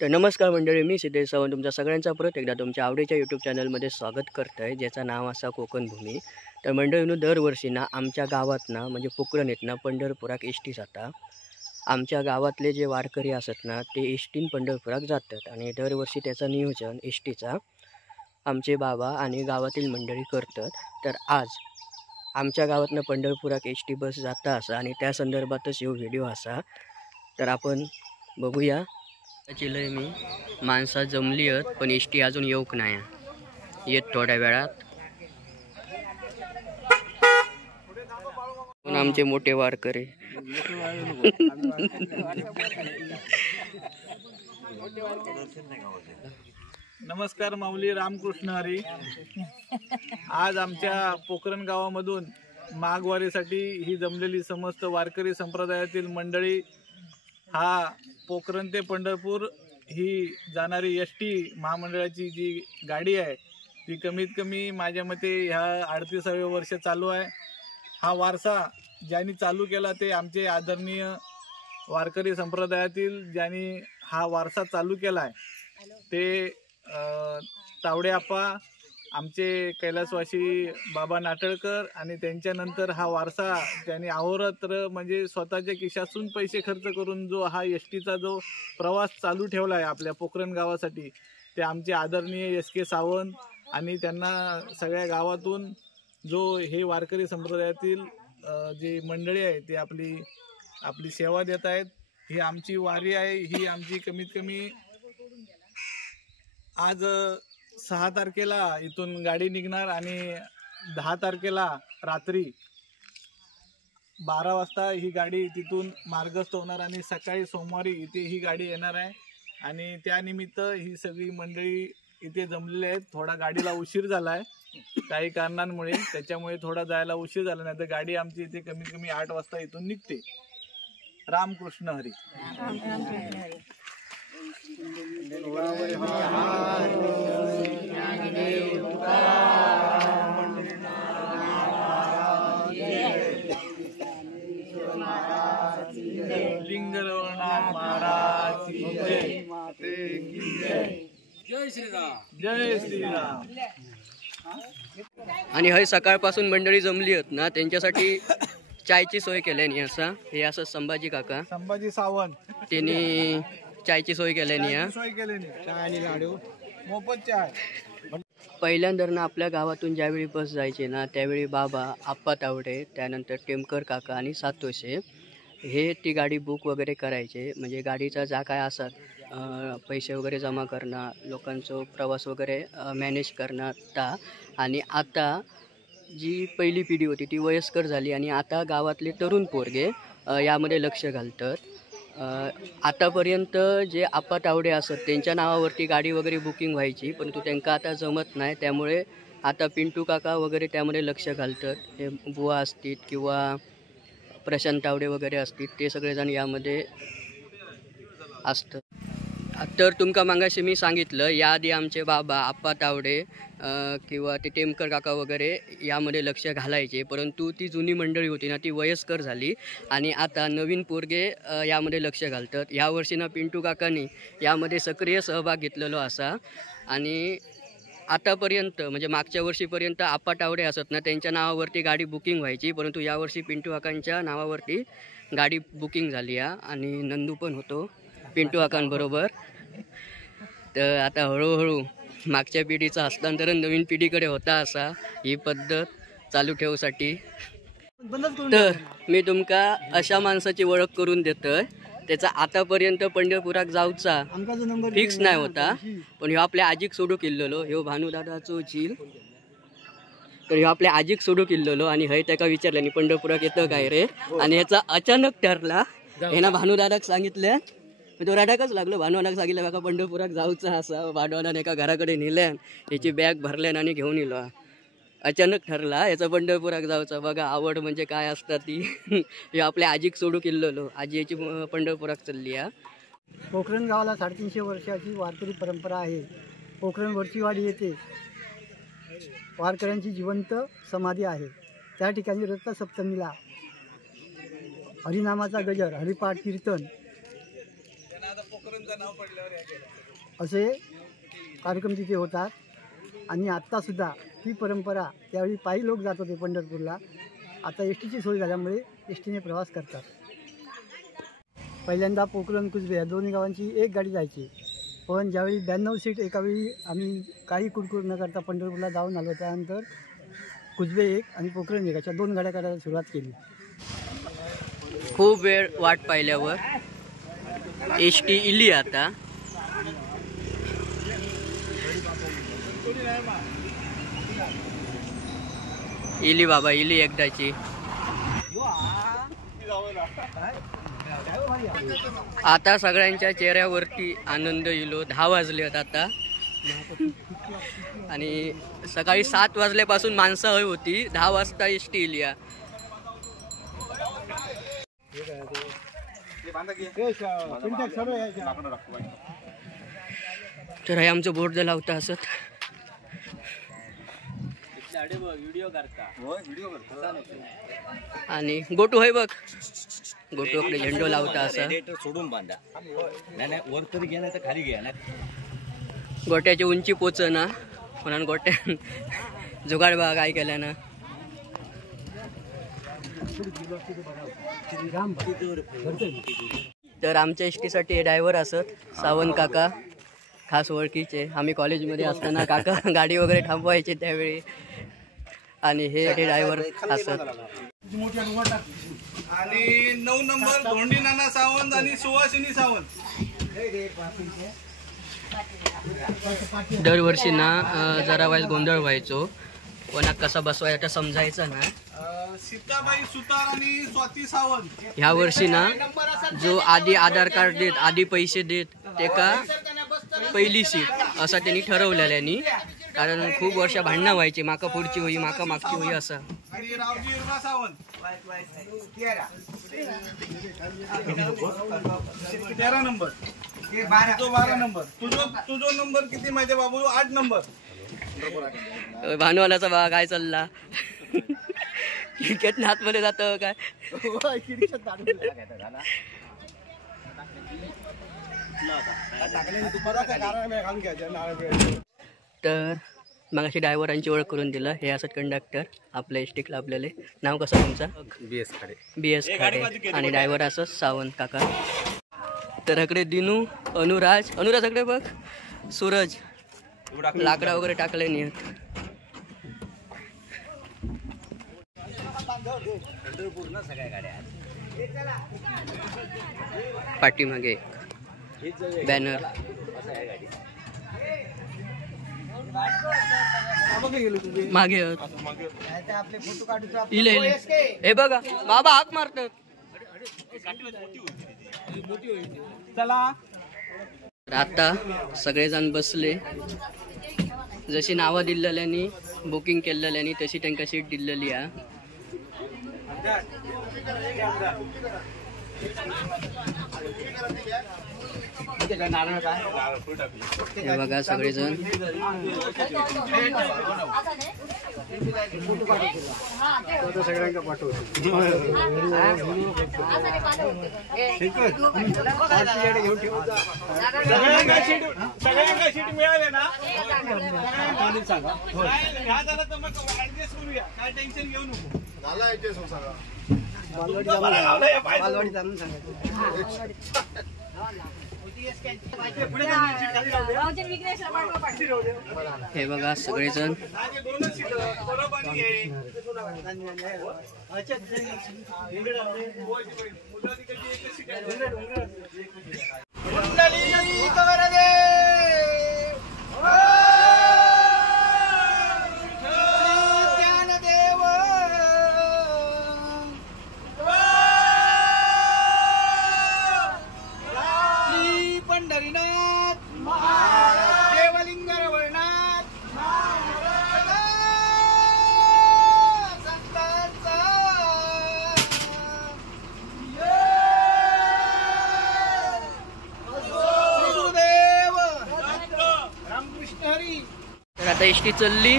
तर नमस्कार मंडळी, मी सिद्धेश सावंत तुमच्या सगळ्यांचा परत एकदा तुमच्या आवडीच्या यूट्यूब चॅनलमध्ये स्वागत करत आहे, ज्याचं नाव असा कोकण भूमी. तर मंडळींनो, दरवर्षी ना आमच्या गावात ना म्हणजे पोकरणीत ना पंढरपुराक एसटी जाता. आमच्या गावातले जे वारकरी असत ना ते एसटीन पंढरपुराक जातात आणि दरवर्षी त्याचं नियोजन एसटीचा आमचे बाबा आणि गावातील मंडळी करतात. तर आज आमच्या गावातनं पंढरपुराक एसटी बस जाता असा आणि त्या संदर्भातच ह्यो व्हिडिओ असा. तर आपण बघूया. चिलय मी माणसा जमली आहेत पण एसटी अजून येऊक नाही, येत थोड्या वेळात. पण आमचे मोठे वारकरी नमस्कार माऊली, रामकृष्ण हरी. आज आमच्या पोखरण गावामधून माघवारीसाठी ही जमलेली समस्त वारकरी संप्रदायातील मंडळी हा पोखरण ते पंढरपूर ही जाणारी एसटी महामंडळाची जी गाडी आहे ती कमीत कमी माझ्या मते ह्या 38व्या वर्ष चालू आहे. हा वारसा ज्यांनी चालू केला ते आमचे आदरणीय वारकरी संप्रदायातील ज्यांनी हा वारसा चालू केला आहे ते तावडे आप्पा, आमचे कैलासवासी बाबा नाटळकर आणि त्यांच्यानंतर हा वारसा त्यांनी अहोरात्र म्हणजे स्वतःच्या खिशातून पैसे खर्च करून जो हा एसटीचा जो प्रवास चालू ठेवला आहे आपल्या पोखरण गावासाठी ते आमचे आदरणीय एस.के. सावंत आणि त्यांना सगळ्या गावातून जो हे वारकरी संप्रदायातील जे मंडळी आहे ते आपली सेवा देत आहेत. ही आमची वारी आहे. ही आमची कमीत कमी आज 6 तारखेला इथून गाडी निघणार आणि 10 तारखेला रात्री 12 वाजता ही गाडी तिथून मार्गस्थ होणार आणि सकाळी सोमवारी इथे ही गाडी येणार आहे. आणि त्यानिमित्त ही सगळी मंडळी इथे जमलेली आहेत. थोडा गाडीला उशीर झाला आहे काही कारणांमुळे, त्याच्यामुळे थोडा जायला उशीर झाला, नाही तर गाडी आमची इथे कमीत कमी 8 वाजता इथून निघते. रामकृष्ण हरी. लिंगरवनाथ महाराज की जय. जय श्रीराम. जय श्रीराम. आणि हय सकाळपासून मंडळी जमली आहेत ना त्यांच्यासाठी चायची सोय केल्यानी असा. हे असं संभाजी काका, संभाजी सावंत त्यांनी चायची सोय केल्यानी सोय केल्यानी चाय आणि लाडू मोफत चाय. पहिल्यांदा ना आपल्या गावातून ज्यावेळी बस जायची ना त्यावेळी बाबा, आप्पा तावडे, त्यानंतर टेमकर काका आणि सातोशे हे ती गाडी बुक वगैरे करायचे. म्हणजे गाडीचा जा काय असतात पैसे वगैरे जमा करणं, लोकांचं प्रवास वगैरे मॅनेज करणं ता. आणि आता जी पहिली पिढी होती ती वयस्कर झाली आणि आता गावातले तरुण पोरगे यामध्ये लक्ष घालतात. आतापर्यंत जे आप्पा तावडे असत त्यांच्या नावावरती गाडी वगैरे बुकिंग व्हायची, परंतु त्यांना आता जमत नाही. त्यामुळे आता पिंटू काका वगैरे त्यामध्ये लक्ष घालतात. हे बुवा असतील किंवा प्रशांत तावडे वगैरे असतील ते सगळेजण यामध्ये असतात. तर तुमका मागाशी मी सांगितलं याआधी आमचे बाबा, आप्पा तावडे किंवा ते टेमकर काका वगैरे यामध्ये लक्ष घालायचे, परंतु ती जुनी मंडळी होती ना ती वयस्कर झाली आणि आता नवीन पोरगे यामध्ये लक्ष घालतात. यावर्षी ना पिंटू काकांनी यामध्ये सक्रिय सहभाग घेतलेला असा. आणि आतापर्यंत म्हणजे मागच्या वर्षीपर्यंत आप्पा तावडे असत ना त्यांच्या नावावरती गाडी बुकिंग व्हायची, परंतु यावर्षी पिंटू काकांच्या नावावरती गाडी बुकिंग झाली आहे. आणि नंदू पण होतो पिंटू काकांबरोबर. तर आता हळूहळू मागच्या पिढीचं हस्तांतरण नवीन पिढीकडे होता असा ही पद्धत चालू ठेवसाठी. तर मी तुमका अशा माणसाची ओळख करून देतोय, त्याचा आतापर्यंत पंढरपुराक जाऊचा फिक्स नाही होता, पण ह्यो आपल्या आजीक सोडू किल्लेलो. ह्यो भानुदादाचो झील. तर ह्यो आपल्या आजीक सोडू किल्लेलो आणि हय त्याका विचारल्याने पंढरपुराक येतं काय रे, आणि ह्याचा अचानक ठरला. ह्यानं भानुदादाक सांगितलं, तो रडाकच लागलो. भानुदादाक सांगितलं काका पंढरपुराक जाऊचा असा. भानुदादान एका घराकडे नेल्यान, याची बॅग भरल्यान आणि घेऊन येलो. अचानक ठरला याचा पंढरपुराक जाऊचा. बघा आवड म्हणजे काय असतात ती. हे आपल्या आजीक सोडू किल्लेलो. आजी याची पंढरपुराक चालली आहे. पोखरण गावाला 350 वर्षाची वारकरी परंपरा आहे. पोखरण वरचीवाडी येथे वारकऱ्यांची जिवंत समाधी आहे. त्या ठिकाणी रथसप्तमीला हरिनामाचा गजर, हरिपाठ, कीर्तन असे कार्यक्रम तिथे होतात. आणि आत्तासुद्धा ही परंपरा, त्यावेळी पायी लोक जात होते पंढरपूरला, आता एस टीची सोय झाल्यामुळे एस टीने प्रवास करतात. पहिल्यांदा पोखरण कुजबे या दोन्ही गावांची एक गाडी जायची, पण ज्यावेळी 92 सीट एकावेळी आम्ही काही कुरकुर न करता पंढरपूरला जाऊन आलो, त्यानंतर कुजबे एक आणि पोखरण एक अशा 2 गाड्या करायला सुरुवात केली. खूप वेळ वाट पाहिल्यावर एस टी इली आता. इली बाबा, इली एकदाची. आता सगळ्यांच्या चेहऱ्यावरती आनंद इलो. 10 वाजलेत आता आणि सकाळी 7 वाजल्यापासून माणसं हवी होती. 10 वाजता एस टी इली. तर हे आमचं बोर्ड जर लावता असत. आणि गोटू आहे बघ, गोटूकडे झेंडो लावता असं. सोडून बांधा, नाही वर तरी घ्या नाही तर खाली घ्या. गोट्याची उंची पोच ना, म्हणून गोट्या जुगाड बघा काय केलं ना. तर आमच्या एस टीसाठी हे ड्रायव्हर असत सावंत काका, खास ओळखीचे. आम्ही कॉलेजमध्ये असताना काका गाडी वगैरे थांबवायचे त्यावेळी. आणि हे ड्रायव्हर असत. आणि 9 नंबर धोंडी नाना सावंत आणि सुवासिनी सावंत. दरवर्षी ना जरा वाईज गोंधळ व्हायचो, कोणाक कसा बसवायचा समजायचं ना. सीताबाई सुतार आणि स्वाती सावंत. ह्या वर्षी ना जो आधी आधार कार्ड देत, आधी पैसे देत, ते का पहिली सीट असं त्यांनी ठरवलेल्यानी. कारण खूप वर्ष भांडणं व्हायची, माका पुढची होई माका मागची होई असं. आणि रावजी इरबा सावंत 13 नंबर. तो 12 नंबर. तुझो नंबर किती माहिती बाबू? 8 नंबर. भानुवालाचा बघा काय चालला. क्रिकेट आतमध्ये जातं काय. तर मग अशी ड्रायव्हरांची ओळख करून दिलं. हे असत कंडक्टर आपल्या एस टी क्लबलेले. नाव कसं तुमचं? BS खाडे. आणि ड्रायव्हर असं सावंत काका. तर इकडे दिनू, अनुराज इकडे बघ, सूरज लाकडा वगैरे टाकले नाही. पाठीमागे बॅनर. मागे इले हे बघा बाबा हाक मारतात. आता सगळेजण बसले. जशी नावं दिलेल्यांनी, बुकिंग केलेल्यांनी तशी त्यांना सीट दिलेली आहे. हे बघा सगळेजण. सीट मिळाले ना सांगा. काय टेन्शन घेऊ नको. हे बघा सगळेजण. तर आता एस टी चालली.